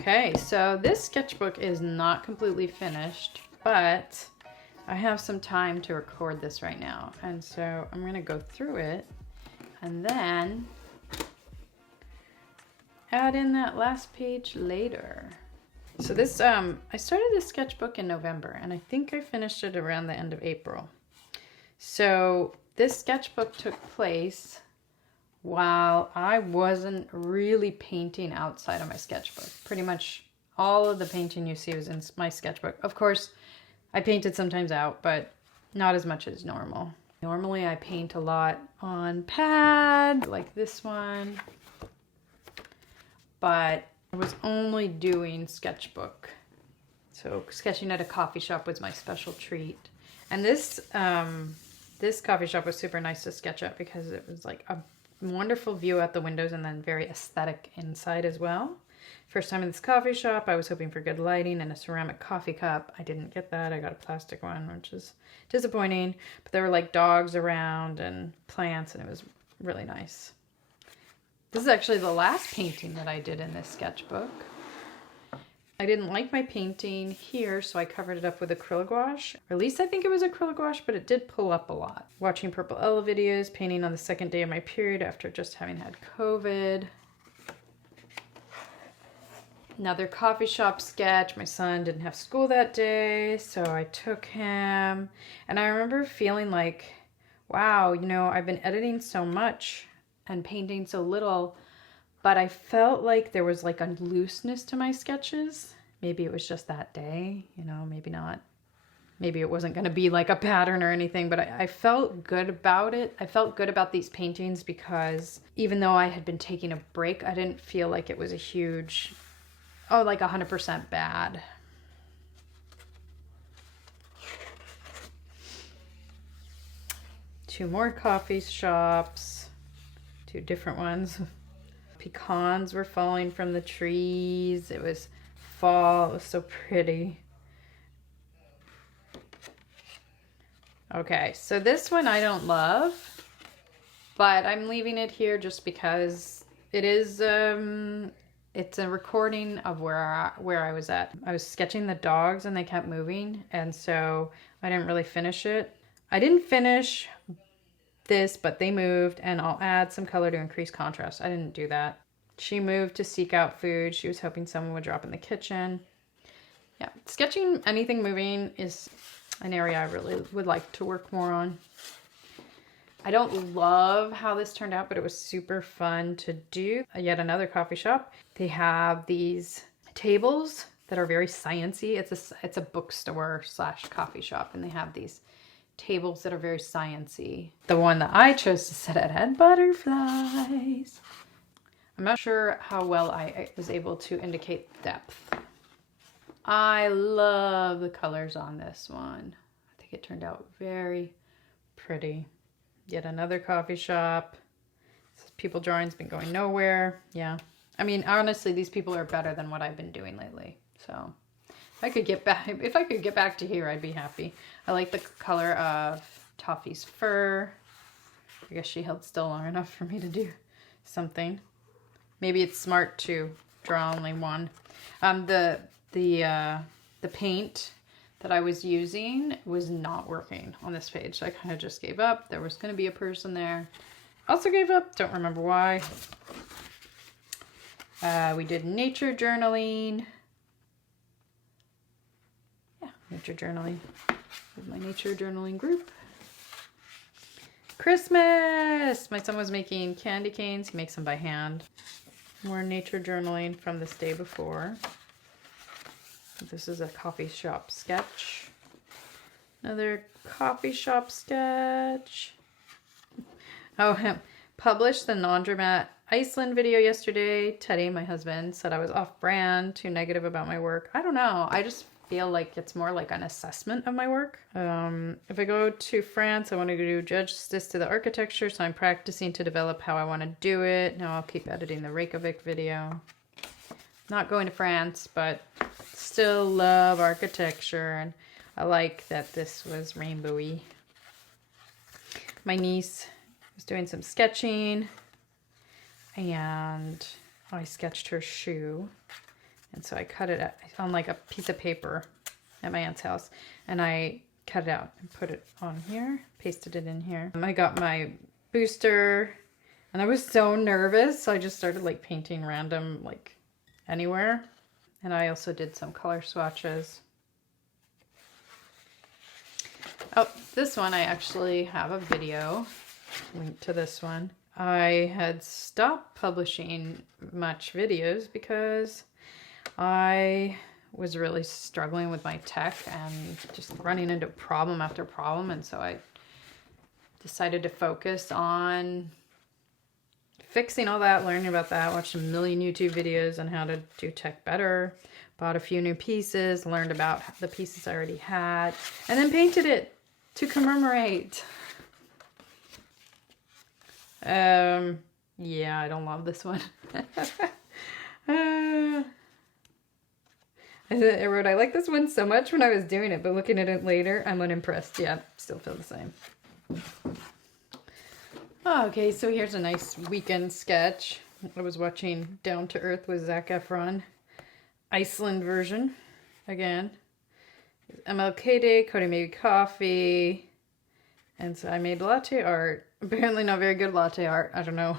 Okay, so this sketchbook is not completely finished, but I have some time to record this right now. And so I'm gonna go through it and then add in that last page later. So this, I started this sketchbook in November and I think I finished it around the end of April. So this sketchbook took place while I wasn't really painting outside of my sketchbook. Pretty much all of the painting you see was in my sketchbook. Of course, I painted sometimes out, but not as much as normal. Normally I paint a lot on pad, like this one, but I was only doing sketchbook. So sketching at a coffee shop was my special treat. And this coffee shop was super nice to sketch at because it was like a wonderful view out the windows and then very aesthetic inside as well. First time in this coffee shop, I was hoping for good lighting and a ceramic coffee cup. I didn't get that. I got a plastic one, which is disappointing. But there were like dogs around and plants, and it was really nice. This is actually the last painting that I did in this sketchbook. I didn't like my painting here, so I covered it up with acrylic gouache. Or at least I think it was acrylic gouache, but it did pull up a lot. Watching Purple Ella videos, painting on the second day of my period after just having had COVID. Another coffee shop sketch. My son didn't have school that day, so I took him. And I remember feeling like, wow, you know, I've been editing so much and painting so little, but I felt like there was like a looseness to my sketches. Maybe it was just that day, you know, maybe not. Maybe it wasn't going to be like a pattern or anything, but I felt good about it. I felt good about these paintings because even though I had been taking a break, I didn't feel like it was a huge, oh, like 100% bad. Two more coffee shops, two different ones. Pecans were falling from the trees. It was fall. It was so pretty. Okay, so this one I don't love, but I'm leaving it here just because it is it's a recording of where I was at. I was sketching the dogs and they kept moving, and so I didn't really finish it. I didn't finish this, but they moved, and I'll add some color to increase contrast. I didn't do that. She moved to seek out food. She was hoping someone would drop in the kitchen. Yeah, sketching anything moving is an area I really would like to work more on. I don't love how this turned out, but it was super fun to do. Yet another coffee shop. They have these tables that are very sciencey. It's a bookstore slash coffee shop, and they have these tables that are very sciencey. The one that I chose to sit at had butterflies. I'm not sure how well I was able to indicate depth. I love the colors on this one. I think it turned out very pretty. Yet another coffee shop. People drawing's been going nowhere. Yeah. I mean, honestly, these people are better than what I've been doing lately. So if I could get back to here, I'd be happy. I like the color of Toffee's fur. I guess she held still long enough for me to do something. Maybe it's smart to draw only one. The paint that I was using was not working on this page, so I kind of just gave up. There was going to be a person there. Also gave up. Don't remember why. We did nature journaling. Nature journaling with my nature journaling group. Christmas! My son was making candy canes. He makes them by hand. More nature journaling from this day before. This is a coffee shop sketch. Another coffee shop sketch. Oh, published the Laundromat Iceland video yesterday. Teddy, my husband, said I was off brand, too negative about my work. I don't know. I just feel like it's more like an assessment of my work. If I go to France, I want to do justice to the architecture, so I'm practicing to develop how I want to do it. Now I'll keep editing the Reykjavik video. Not going to France, but still love architecture, and I like that this was rainbowy. My niece was doing some sketching, and I sketched her shoe. And so I cut it on like a piece of paper at my aunt's house, and I cut it out and put it on here, pasted it in here. I got my booster, and I was so nervous, so I just started like painting random, like anywhere. And I also did some color swatches. Oh, this one I actually have a video linked to this one. I had stopped publishing much videos because I was really struggling with my tech and just running into problem after problem, and so I decided to focus on fixing all that, learning about that, watched a million YouTube videos on how to do tech better, bought a few new pieces, learned about the pieces I already had, and then painted it to commemorate. Yeah, I don't love this one. I wrote, I like this one so much when I was doing it, but looking at it later, I'm unimpressed. Yeah, still feel the same. Oh, okay, so here's a nice weekend sketch. I was watching Down to Earth with Zac Efron. Iceland version, again. MLK Day, Cody made coffee. And so I made latte art. Apparently not very good latte art, I don't know.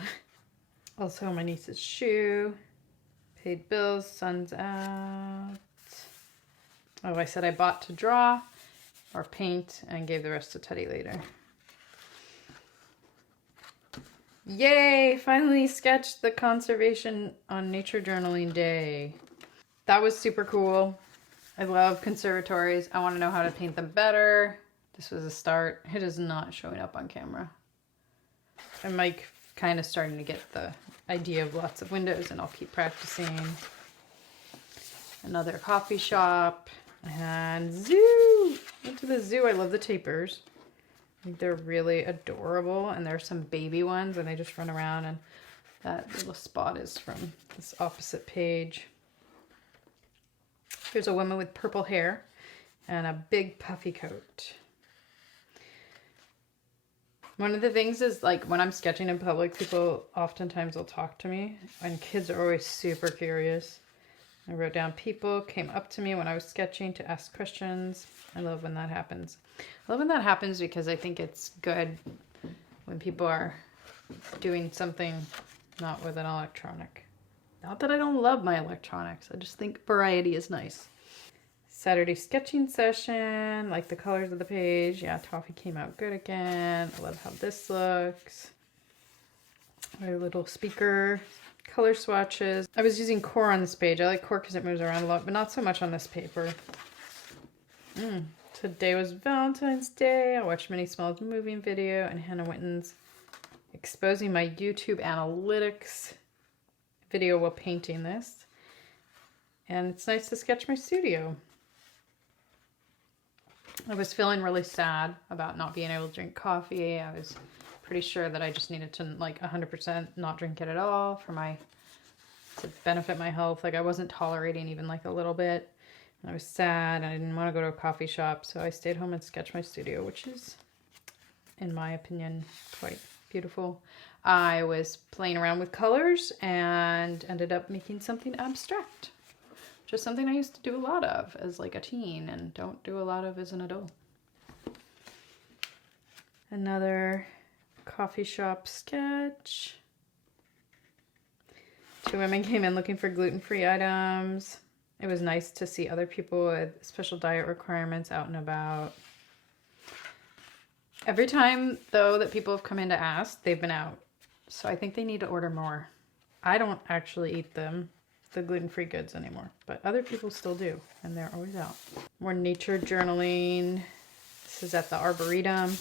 Also my niece's shoe. Paid bills, sun's out. Oh, I said I bought to draw or paint and gave the rest to Teddy later. Yay! Finally sketched the conservation on Nature Journaling Day. That was super cool. I love conservatories. I want to know how to paint them better. This was a start. It is not showing up on camera. I'm like kind of starting to get the idea of lots of windows, and I'll keep practicing. Another coffee shop. And zoo! Went to the zoo. I love the tapers. I think they're really adorable, and there's some baby ones, and they just run around, and that little spot is from this opposite page. There's a woman with purple hair and a big puffy coat. One of the things is, like, when I'm sketching in public, people oftentimes will talk to me, and kids are always super curious. I wrote down people came up to me when I was sketching to ask questions. I love when that happens. I love when that happens because I think it's good when people are doing something not with an electronic. Not that I don't love my electronics, I just think variety is nice. Saturday sketching session, like the colors of the page. Yeah, toffee came out good again. I love how this looks. Our little speaker. Color swatches. I was using Qor on this page. I like Qor because it moves around a lot, but not so much on this paper. Today was Valentine's Day. I watched Minnie Smalz moving video and Hannah Winton's exposing my YouTube analytics video while painting this. And it's nice to sketch my studio. I was feeling really sad about not being able to drink coffee. I was pretty sure that I just needed to, like, 100% not drink it at all to benefit my health. Like, I wasn't tolerating even like a little bit. And I was sad. I didn't want to go to a coffee shop, so I stayed home and sketched my studio, which is, in my opinion, quite beautiful. I was playing around with colors and ended up making something abstract, which is something I used to do a lot of as like a teen and don't do a lot of as an adult. Another coffee shop sketch. Two women came in looking for gluten-free items. It was nice to see other people with special diet requirements out and about. Every time, though, that people have come in to ask, they've been out. So I think they need to order more. I don't actually eat the gluten-free goods anymore, but other people still do, and they're always out. More nature journaling. This is at the Arboretum.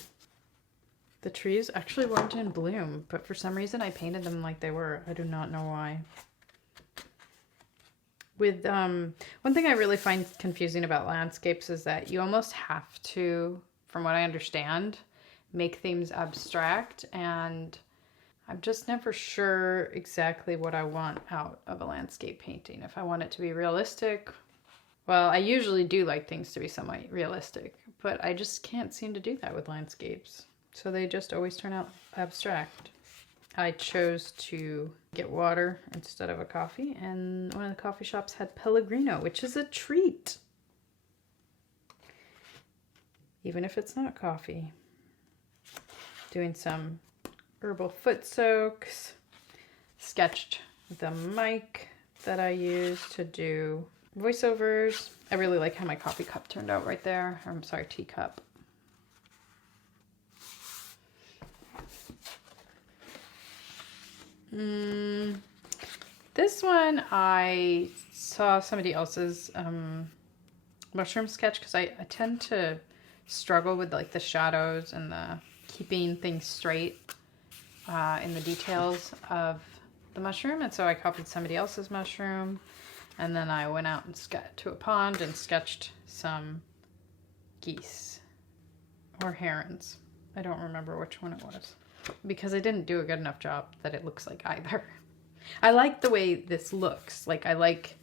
The trees actually weren't in bloom, but for some reason I painted them like they were. I do not know why. With one thing I really find confusing about landscapes is that you almost have to, from what I understand, make things abstract, and I'm just never sure exactly what I want out of a landscape painting. If I want it to be realistic, well, I usually do like things to be somewhat realistic, but I just can't seem to do that with landscapes. So they just always turn out abstract. I chose to get water instead of a coffee, and one of the coffee shops had Pellegrino, which is a treat. Even if it's not coffee. Doing some herbal foot soaks. Sketched the mic that I use to do voiceovers. I really like how my coffee cup turned out right there. I'm sorry, teacup. This one I saw somebody else's mushroom sketch, because I tend to struggle with like the shadows and the keeping things straight in the details of the mushroom, and so I copied somebody else's mushroom, and then I went out and to a pond and sketched some geese or herons. I don't remember which one it was, because I didn't do a good enough job that it looks like either. I like the way this looks. Like I like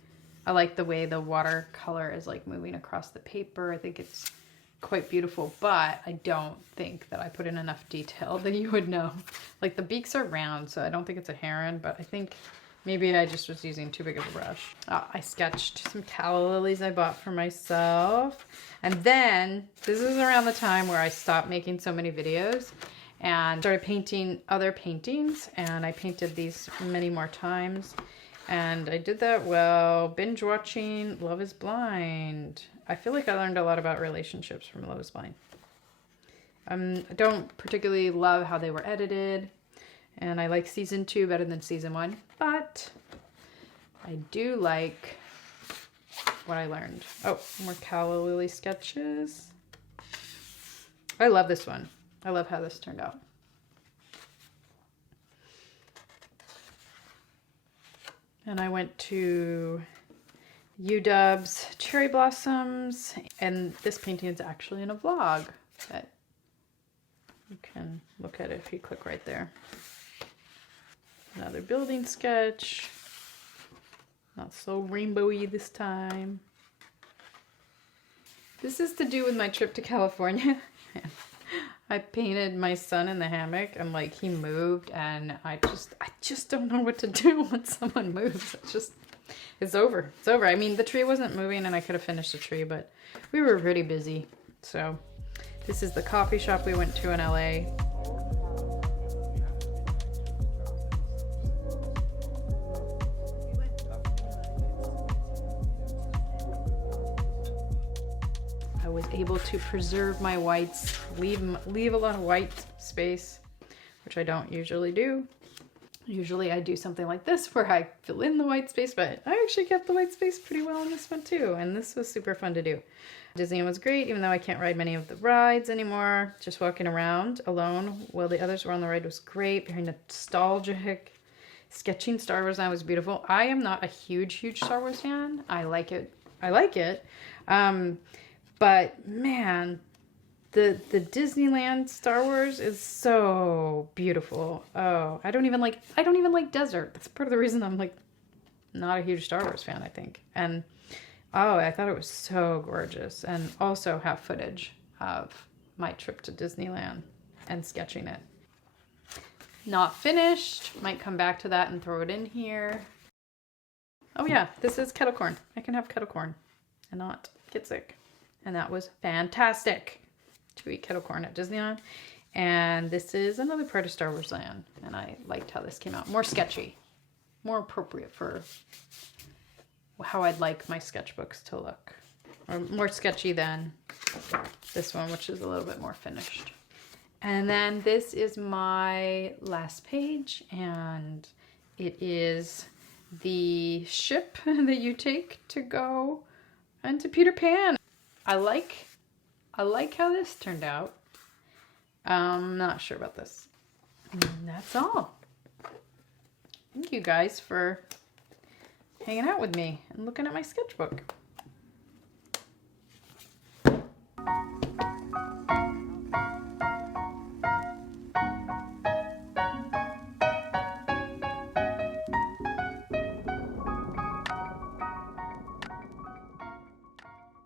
the way the watercolor is like moving across the paper. I think it's quite beautiful, but I don't think that I put in enough detail that you would know. Like the beaks are round, so I don't think it's a heron, but I think maybe I just was using too big of a brush. I sketched some calla lilies I bought for myself. And then this is around the time where I stopped making so many videos and started painting other paintings, and I painted these many more times. And I did that while binge watching Love is Blind. I feel like I learned a lot about relationships from Love is Blind. I don't particularly love how they were edited, and I like season 2 better than season 1, but I do like what I learned. Oh, more calla lily sketches. I love this one. I love how this turned out. And I went to UW's Cherry Blossoms, and this painting is actually in a vlog that you can look at if you click right there. Another building sketch, not so rainbowy this time. This is to do with my trip to California. I painted my son in the hammock, and like he moved, and I just don't know what to do when someone moves. It's over. It's over. I mean, the tree wasn't moving, and I could have finished the tree, but we were pretty busy. So this is the coffee shop we went to in LA. I was able to preserve my whites, leave a lot of white space, which I don't usually do. Usually I do something like this where I fill in the white space, but I actually kept the white space pretty well in this one too, and this was super fun to do. Disneyland was great, even though I can't ride many of the rides anymore. Just walking around alone while the others were on the ride was great. Very nostalgic. Sketching Star Wars now was beautiful. I am not a huge Star Wars fan. I like it. But man, the Disneyland Star Wars is so beautiful. Oh, I don't even like desert. That's part of the reason I'm like not a huge Star Wars fan, I think. And oh, I thought it was so gorgeous, and also have footage of my trip to Disneyland and sketching it. Not finished. Might come back to that and throw it in here. Oh yeah, this is kettle corn. I can have kettle corn and not get sick. And that was fantastic to eat kettle corn at Disneyland. And this is another part of Star Wars Land. And I liked how this came out. More sketchy. More appropriate for how I'd like my sketchbooks to look. Or more sketchy than this one, which is a little bit more finished. And then this is my last page. And it is the ship that you take to go into Peter Pan. I like how this turned out. I'm not sure about this. And that's all. Thank you guys for hanging out with me and looking at my sketchbook.